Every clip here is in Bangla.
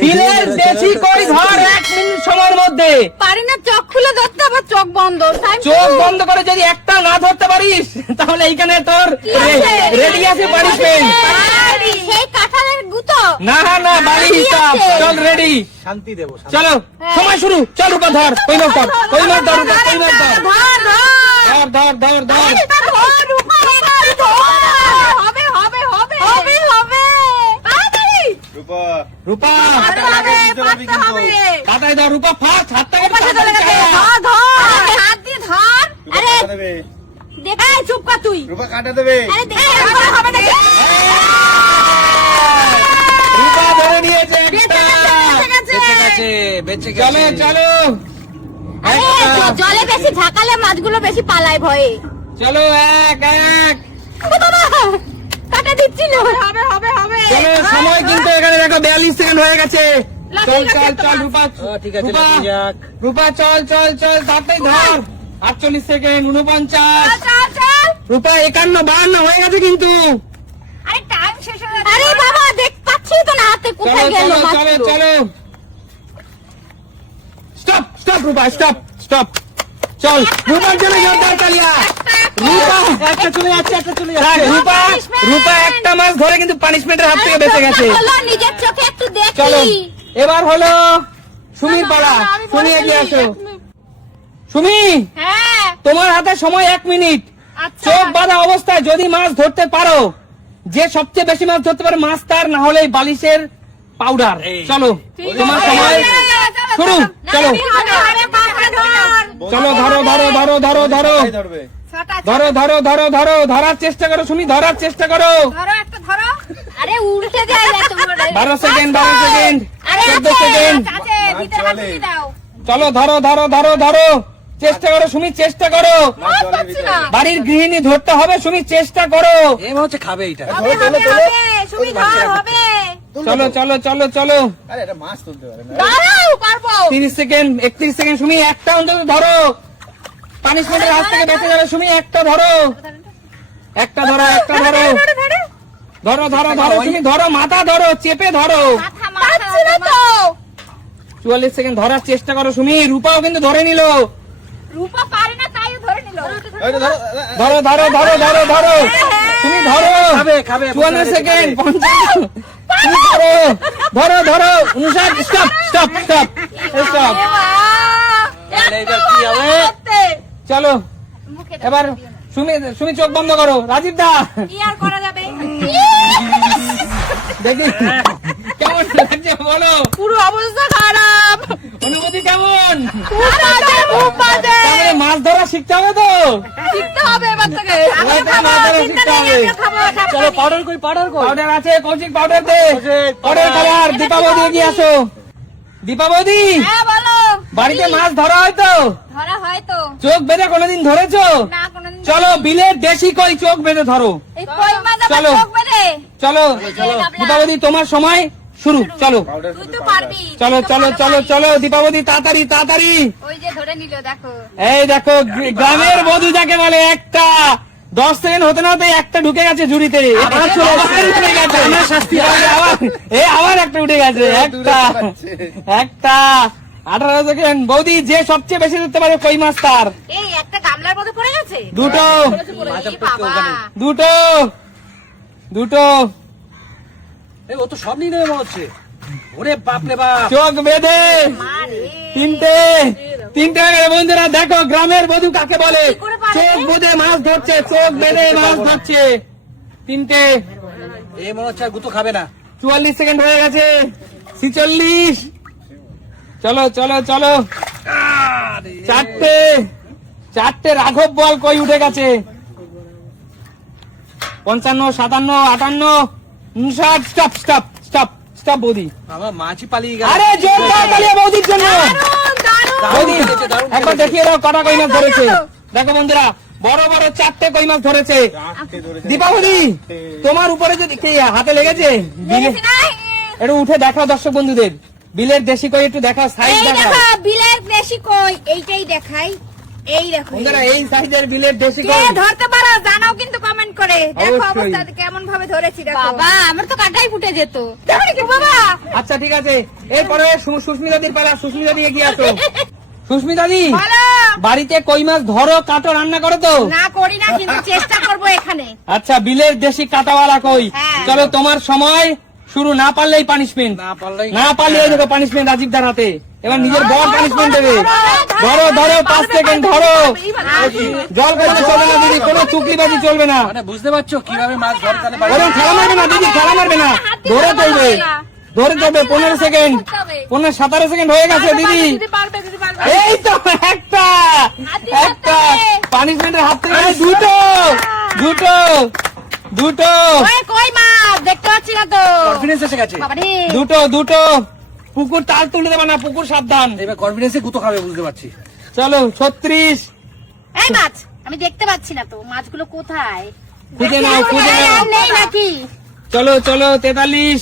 বিলের দেশি কই ধর 1 মিনিট সময়ের মধ্যে। পারি না, চোখ খুলে ধরতে হবে, চোখ বন্ধ। চোখ বন্ধ করে যদি একটা না ধরতে পারিস তাহলে এইখানে তোর রেডি আছে পানিশমেন্ট। সেই কাঁঠালের গুতো না না বালি হিসাব। চল রেডি, শান্তি দেবো। চলো সময় শুরু। চল রূপা ধর, কই মাছ ধর, কই মাছ ধর, রূপা কই মাছ ধর, ধর ধর ধর ধর। হবে হবে হবে হবে হবে রূপা রূপা কাটাই ধর, রূপা ফার্স্ট হাতটা হাত দিয়ে ধর। আরে কাটা দেবে। দেখ, চুপ কর তুই। রূপা কাটা দেবে। আরে দেখ, হবে না। রূপা ধরে নিয়েছে একটা। বেঁচে গেছে। বেঁচে চলো চলো আরে জলে বেশি ঝাঁকালে মাছগুলো বেশি পালায় ভয়ে। চলো এক এক। কাটা দিচ্ছিল। হবে হবে হবে। চলো সময় কিন্তু এখানে দেখো 42 সেকেন্ড হয়ে গেছে। চল চল চল রূপা, ঠিক আছে, রূপা, লাঠি যাক। রূপা চল চল চল তাড়াতাড়ি ধর। 48 সেকেন্ড, 49। চল চল। রূপা 51 52 হয়ে গেছে কিন্তু। আরে টাইম শেষ হয়ে গেছে। আরে বাবা দেখ পাচ্ছি তো না হাতে চলো কোথায় গেল চলো চলো মাছগুলো। চলো। স্টপ স্টপ রূপা স্টপ স্টপ। চল রূপার জন্য জোরদার তালিয়া। রূপা একটা চলে যাচ্ছে, একটা চলে দেখ, যাচ্ছে। রূপা রূপা একটা মাছ ধরে কিন্তু পানিশমেন্টের হাত থেকে বেঁচে গেছে। চলো নিজের চোখে একটু দেখি। চলো এবার হলো সুমির পালা। সুমি এগিয়ে আসো। সুমি হ্যাঁ তোমার হাতে সময় 1 মিনিট। আচ্ছা। চোখ বাঁধা অবস্থায় যদি মাছ ধরতে পারো, যে সবচেয়ে বেশি মাছ ধরতে পারে মাছ তার, না হলে বালিশের পাউডার। চলো তোমার সময় শুরু। চলো চলো ধরো ধরো ধরো ধরো ধরো কোথায় ধরবে? ধরো ধরো ধরো ধরো ধরার চেষ্টা করো সুমি, ধরার চেষ্টা করো। ধরো একটা ধরো। আরে উল্টে দেয় এত বড়। 12 সেকেন্ড 12 সেকেন্ড আরে 14 সেকেন্ড। আছে ভিতরে হাত চলে। দিয়ে দাও। চলো ধরো ধরো ধরো ধরো চেষ্টা করো সুমি, চেষ্টা করো। মাছ জলের ভিতরে। বাড়ির গৃহিণী ধরতে হবে সুমি, চেষ্টা করো। এই মনে হচ্ছে খাবে এইটা। হবে হবে হবে সুমি ধর হবে। চলো চলো চলো চলো। আরে এটা মাছ তুলতে পারে না। দাঁড়াও পারবো। 30 সেকেন্ড 31 সেকেন্ড সুমি, একটা অন্তত ধরো। পানিশমেন্টের হাত থেকে বেঁচে যাবে সুমি, একটা ধরো। একটা ধরো একটা ধরো ধরো ধরো ধরো তুমি ধরো, মাথা ধরো, চেপে ধরো। মাথা মাথা না তো। 44 সেকেন্ড ধরার চেষ্টা করো সুমি। রূপাও কিন্তু ধরে নিল। রূপা পারে না তাইও ধরে নিল। এই তো ধরো। ধরো ধরো ধরো ধরো ধরো তুমি ধরো। খাবে, খাবে। 54 সেকেন্ড 50 তুমি ধরো ধরো ধরো 59। Stop stop stop stop. তাহলে এবার কি হবে? চলো এবার সুমি, সুমি চোখ বন্ধ করো। রাজীব দা কি আর করা যাবে? দেখি কেমন লাগছে বলো। পুরো অবস্থা খারাপ। অনুভূতি কেমন? খুব বাজে খুব বাজে। তাহলে মাছ ধরা শিখতে হবে তো। শিখতে হবে এবার থেকে। ওইটা মাছ ধরা শিখতে হবে। চলো পাউডার কই, পাউডার কই? পাউডার আছে, কৌশিক পাউডার দে। Koushik, powder colour. দীপাবলি এগিয়ে আসো। দীপাবলি হ্যাঁ বলো। বাড়িতে মাছ ধরা হয় তো? ধরা হয় তো। চোখ বেঁধে কোনোদিন ধরেছো? না কোনদিন। চলো বিলের দেশি কই চোখ বেঁধে ধরো। এই কই মাছ আবার চলো। চোখ বেঁধে। চলো দীপাবলি তোমার সময় শুরু। চলো পাউডার তুই তো পারবি। চলো চলো চলো চলো দীপাবলি তাড়াতাড়ি তাড়াতাড়ি। ওই যে ধরে নিল দেখো। এই দেখো গ্রামের বধূ যাকে বলে, একটা 10 সেকেন্ড হতে না হতে একটা ঢুকে গেছে ঝুড়িতে। আবার চলে উঠে গেছে। আবার একটা উঠে গেছে। একটা 18 সেকেন্ড। বৌদি যে সবচেয়ে বেশি ধরতে পারে কই মাছ তার। এই একটা গামলার মধ্যে পড়ে গেছে। দুটো এই বাবা। দুটো দুটো এই ও তো সব নিয়ে নেবে মনে হচ্ছে। ওরে বাপ রে বাপ। চোখ বেঁধে মারে। তিনটে তিনটে হয়ে গেছে। বন্ধুরা দেখো গ্রামের বধূ কাকে বলে। কি করে পারে? চোখ বেঁধে মাছ ধরছে, চোখ বেঁধে মাছ ধরছে। তিনটে। এই মনে হচ্ছে আর গুতো খাবে না। 44 সেকেন্ড হয়ে গেছে। 46। চলো চলো চলো। চারটে চারটে। রাঘব বল কই উঠে গেছে। 55 57 58 59। স্টপ স্টপ স্টপ স্টপ বৌদি। আমার মাছি পালিয়ে গেল। আরে জোরদার তালিয়া বৌদির জন্য। দারুণ দারুণ। বৌদি দারুণ একবার দেখিয়ে দাও কটা কই মাছ ধরেছে। দেখো বন্ধুরা বড় বড় 4টে কই মাছ ধরেছে। দীপাবলি তোমার উপরে যদি কি হাতে লেগেছে? লেগেছে না? একটু উঠে দেখাও দর্শক বন্ধুদের। বিলের দেশি কই একটু দেখাও, সাইজ এই দেখাও। দেখো বিলের দেশি কই এইটাই দেখাই। এই দেখো বন্ধুরা এই সাইজের বিলের দেশি কে কই ধরতে পারো জানাও কিন্তু কমেন্ট করে দেখো অবশ্যই। অবস্থা কেমন ভাবে ধরেছি দেখো বাবা আমার তো কাটাই ফুটে যেত দেখো কি বাবা আচ্ছা ঠিক আছে এরপরে সুস্মিতাদির পালা। সুস্মিতা দিয়ে কি আসো? সুস্মিতাদি বলো বাড়িতে কই মাছ ধরো, কাটো, রান্না করো তো? না করি না কিন্তু চেষ্টা করব এখানে আচ্ছা বিলের দেশি কাটাওয়ালা কই। হ্যাঁ। চলো তোমার সময় শুরু। না পারলেই পানিশমেন্ট, না পারলেই না পারলে এই দেখো পানিশমেন্ট রাজীব দার হাতে। এবার নিজের বড় পানিশমেন্ট দেবে। ধরো ধরো 5 সেকেন্ড ধরো। জল করতে চলবে না দিদি, কোনো চুকলিবাজি চলবে না। মানে বুঝতে পারছো কিভাবে মাছ ধরে তাহলে বাড়ি- ওরকম খেলা মারবে না দিদি, খেলা মারবে না, ধরে চলবে, ধরে চলবে। 15 সেকেন্ড, 17 সেকেন্ড হয়ে গেছে দিদি। এই তো একটা একটা পানিশমেন্টের হাত থেকে দুটো দুটো দুটো ওই কই মাছ দেখতে পাচ্ছি না তো কনফিডেন্স এসে গেছে। বাবা রে দুটো দুটো পুকুর তাল তুলে দেবে না, পুকুর সাবধান। এবার কনফিডেন্সে গুতো খাবে বুঝতে পারছি। চলো 36। এই মাছ আমি দেখতে পাচ্ছি না তো মাছগুলো কোথায় খুঁজে নাও, খুঁজে নাও। আর নেই নাকি চলো চলো 43।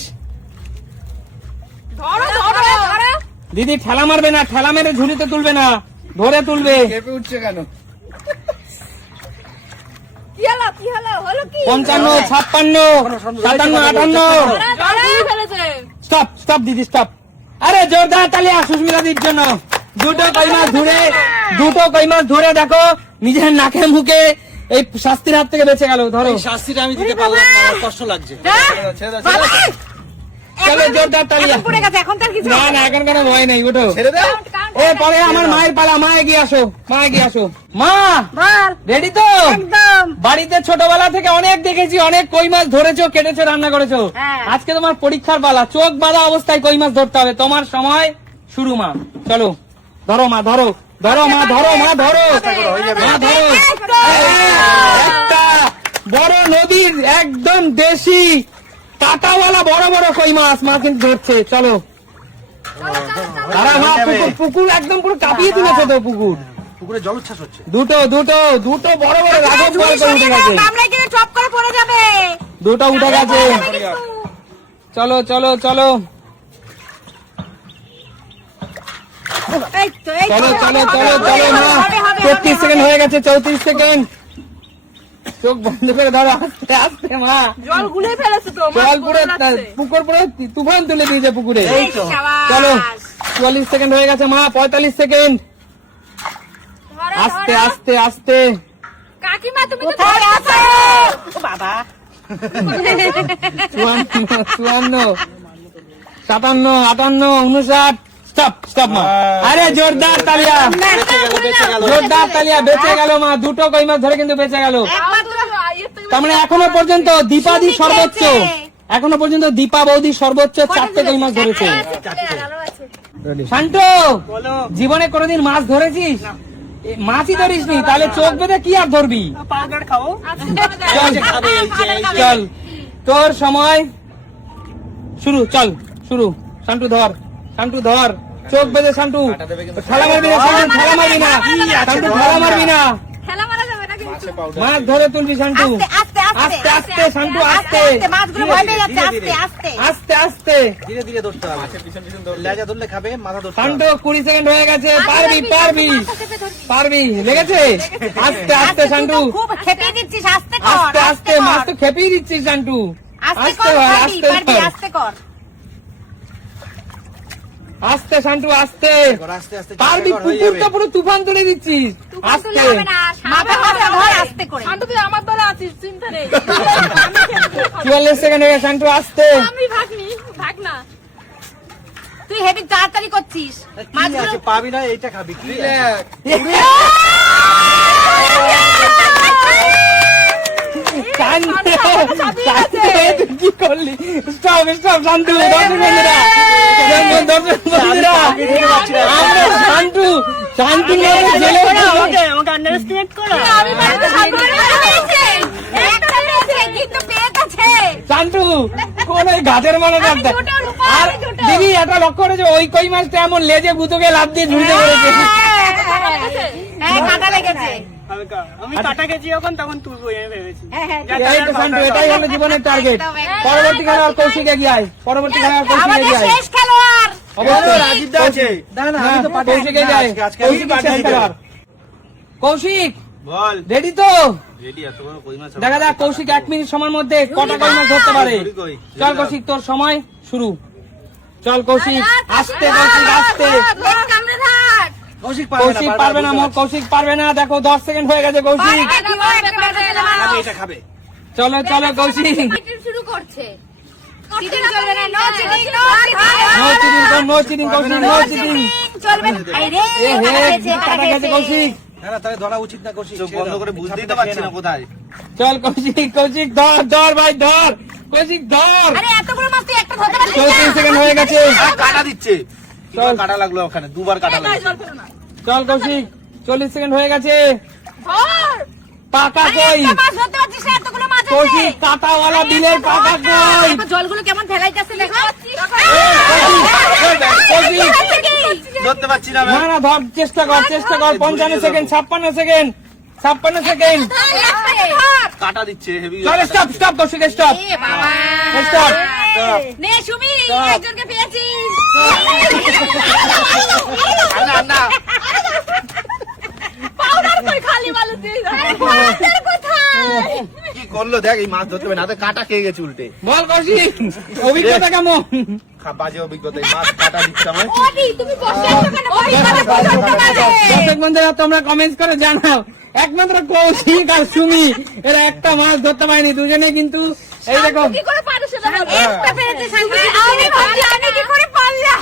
ধরো ধরো ধরো দিদি ঠেলা মারবে না, ঠেলা মেরে ঝুড়িতে তুলবে না, ধরে তুলবে। কেঁপে উঠছে কেন? কি হলো হলো কি 55, 56, 57, 58। স্টপ স্টপ দিদি স্টপ। আরে জোরদার তালিয়া সুস্মিতাদির জন্য। দুটো কই মাছ ধরে, দুটো কই মাছ ধরে দেখো নিজের নাকে মুখে এই শাস্তির হাত থেকে বেঁচে গেল। ধরো এই শাস্তিটা আমি দিতে পারলাম না, আমার কষ্ট লাগছে। বাবা চলো জোরদার তালিয়া। এখন পড়ে গেছে এখন তার কিছু না না এখন কোনো ভয় নেই, ওঠো। ছেড়ে দাও। এ পরে আমার মায়ের পালা, মা এগিয়ে আসো, মা এগিয়ে আসো। মা বল রেডি তো? একদম বাড়িতে ছোটবেলা থেকে অনেক দেখেছি, অনেক কই মাছ ধরেছো, কেটেছো, রান্না করেছো। হ্যাঁ। আজকে তোমার পরীক্ষার পালা, চোখ বাঁধা অবস্থায় কই মাছ ধরতে হবে। তোমার সময় শুরু মা। চলো ধরো মা, ধরো ধরো মা, ধরো মা, ধরো মা, ধরো। একটা বড় নদীর একদম দেশি কাঁটাওয়ালা বড় বড় কই মাছ মা কিন্তু ধরছে। চলো দাঁড়া মা, পুকুর পুকুর একদম পুরো কাঁপিয়ে তুলেছে তো পুকুর। পুকুরে জলোচ্ছ্বাস হচ্ছে। দুটো দুটো দুটো বড় বড় রাঘব বল করে উঠে গেছে, কামড়ে গেলে টপ করে পড়ে যাবে দুটো উঠে গেছে। চলো চলো চলো এই তো এই তো, চলো চলো চলো হবে, চলো মা। হবে, হবে, 33 হবে, সেকেন্ড হবে। হয়ে গেছে, 34 সেকেন্ড। চোখ বন্ধ করে ধরো, আস্তে আস্তে মা। জল গুলে ফেলেছে তো জল পুরো পুকুর পুরো তুফান তুলে দিয়েছে পুকুরে। এই তো। শাবাশ। চলো 44 সেকেন্ড হয়ে গেছে মা, 45 সেকেন্ড। ধরো, আস্তে ধরো। আস্তে আস্তে। কাকিমা তুমি তো কোথায় আছো ও বাবা 54, 57, 58, 59। স্টপ স্টপ মা। আরে জোরদার তালিয়া, জোরদার তালিয়া। বেঁচে গেল মা, দুটো কই মাছ ধরে কিন্তু বেঁচে গেল। তার মানে এখনো পর্যন্ত দীপাদি সর্বোচ্চ, এখনো পর্যন্ত দীপা বৌদি সর্বোচ্চ 4টে কই মাছ ধরেছে। শান্ত, জীবনে কোনোদিন মাছ ধরেছিস? এ, মাছই ধরিসনি, তাহলে চোখ বেঁধে কি আর ধরবি? পাউডার খাও চল চল, তোর সময় শুরু। চল শুরু। শান্টু ধর, শান্টু ধর, চোখ বেঁধে। শান্টু ঠেলা মারবি না, শান্টু ঠেলা মারবি না, শান্টু ঠেলা মারবি না, খেলা মারা যাবে না কিন্তু মাছ ধরে তুলবি শান্টু। আস্তে আস্তে আস্তে শান্টু, আস্তে মাছগুলো ভয় পেয়ে যাচ্ছে আস্তে আস্তে আস্তে আস্তে। ধীরে ধীরে ধরতে হবে। লেজা ধরলে খাবে, মাথা ধরতে হবে। শান্টু 20 সেকেন্ড হয়ে গেছে, পারবি পারবি পারবি। লেগেছে? আস্তে আস্তে শান্টু, খুব খেপিয়ে দিচ্ছিস আস্তে কর আস্তে আস্তে। মাছ তো খেপিয়ে দিচ্ছিস শান্টু। আস্তে কর কর, পারবি আস্তে পারবি কর। আস্তে কর আস্তে শান্টু, আস্তে আস্তে আস্তে পারবি। হয়ে পুকুর যাবে। তো পুরো তুফান তুলে দিচ্ছিস। আস্তে। মাথা মাথা ধর আস্তে করে শান্ত তুই আমার দলে আছিস চিন্তা নেই 44 সেকেন্ড হয়ে গেছে শান্টু, আস্তে। আমি ভাগনি ভাগ না তুই হেভি তাড়াতাড়ি করছিস কি মাছগুলো আছে, পাবি না, এইটা খাবি কি? শান্টু, শান্টু, তুই কি করলি? Stop stop Shantu. দর্শক বন্ধুরা, দর্শক বন্ধুরা, আমরা শান্টু শান্টু নামে জেলে আমাকে আন্ডারস্টিমেট করো আমি বাড়িতে সাবধানে পেয়েছে একটা পেয়েছে কিন্তু পেয়ে গেছে শান্টু কোন ওই গাছের মনে করতে। দুটো রূপা, আর আমি দুটো। দিদি এটা লক্ষ্য করেছে, ওই কই মাছটা এমন লেজে গুতুকে লাভ দিয়ে ঝুড়িতে পড়েছে। হ্যাঁ কাটা লেগেছে আমি কাটা গেছি যখন তখন তুলবো আমি ভেবেছি এই তো শান্টু, এটাই হলো জীবনের টার্গেট। পরবর্তী খেলোয়াড় কৌশিক এগিয়ে আয়, পরবর্তী খেলোয়াড় কৌশিক আমাদের এগিয়ে আয়। শেষ খেলোয়াড় অবশ্যই রাজীব দা আছে। না না, আমি তো পাঠাই কৌশিক এগিয়ে আয়, আজকে আমি কৌশিক শেষ খেলোয়াড়। কৌশিক বল রেডি তো? রেডি এত বড় কই মাছ দেখা যাক কৌশিক 1 মিনিট সময়ের মধ্যে কটা কই মাছ ধরতে পারে। ঝুড়ি কই? চল কৌশিক, তোর সময় শুরু। চল কৌশিক, আস্তে কৌশিক, আস্তে। কামড়ে থাক। কৌশিক কৌশিক পারবে না, মোর কৌশিক পারবে না। দেখো 10 সেকেন্ড হয়ে গেছে কৌশিক। খাবে, এটা খাবে। চলো চলো কৌশিক, চিটিং শুরু করছে। চিটিং চলবে না, no cheating, no no cheating কর, no cheating Koushik, no cheating. চলবে না। এই রে, এ হে, কাটা গেছে কৌশিক। না না, তাহলে ধরা উচিত না কৌশিক। চোখ ছেড়ে বন্ধ দাও। করে বুঝতেই তো ছাপটা পারছি খেয়ে না নাও। কোথায়। চল কৌশিক, কৌশিক ধর ধর ভাই ধর, কৌশিক ধর। আরে এতগুলো মাছ তুই একটা ধরতে পারছিস 30 না? সেকেন্ড হয়ে গেছে। আর কাটা দিচ্ছে। চল। চল কাটা লাগলো ওখানে, দুবার কাটা লাগলো। চল কৌশিক, 40 সেকেন্ড হয়ে গেছে। ধর। পাকা আরে কই একটা মাছ ধরতে পারছিস না, এতগুলো মাছ আছে। কৌশিক, কাটাওয়ালা বিলের পাকা কই। দেখো জলগুলো কেমন ফেলাইতেছে দেখো। কৌশিক, ধরতে পারছি না না না ধর, চেষ্টা কর চেষ্টা কর। 55 সেকেন্ড, 56 সেকেন্ড, 56 সেকেন্ড। কাটা দিচ্ছে হেভি। চল স্টপ স্টপ কৌশিক, স্টপ এ বাবা। স্টপ। নে সুমি, একজনকে পেয়েছিস। না না পাউডার কই খালি বালু দিয়ে পাউডার কোথায়? কি করলো দেখ, এই মাছ ধরতে পারে না, কাটা খেয়ে গেছে উল্টে। বল কৌশিক, অভিজ্ঞতা কেমন? বাজে অভিজ্ঞতা, এই মাছ কাটা দিচ্ছে আমার। ওডি তুমি বসে আছো কেন? ওই করে ধরতে পারে। দর্শক বন্ধুরা তোমরা কমেন্টস করে জানাও, একমাত্র কৌশিক আর সুমি এরা একটা মাছ ধরতে পারেনি। দুজনে কিন্তু এই দেখো, কি করে পারো সেটা বল। একটা পেরেছে শান্তি। আমি ভাবছি আমি কি করে পারলাম?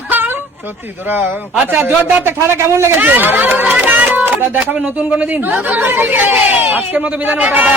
সত্যি তোরা। আচ্ছা জোরদার তো খেলা কেমন লেগেছে? দেখাবে নতুন কোনো দিন। নতুন করে দিয়েছে। আজকের মতো বিদায় নেবো, টাটা।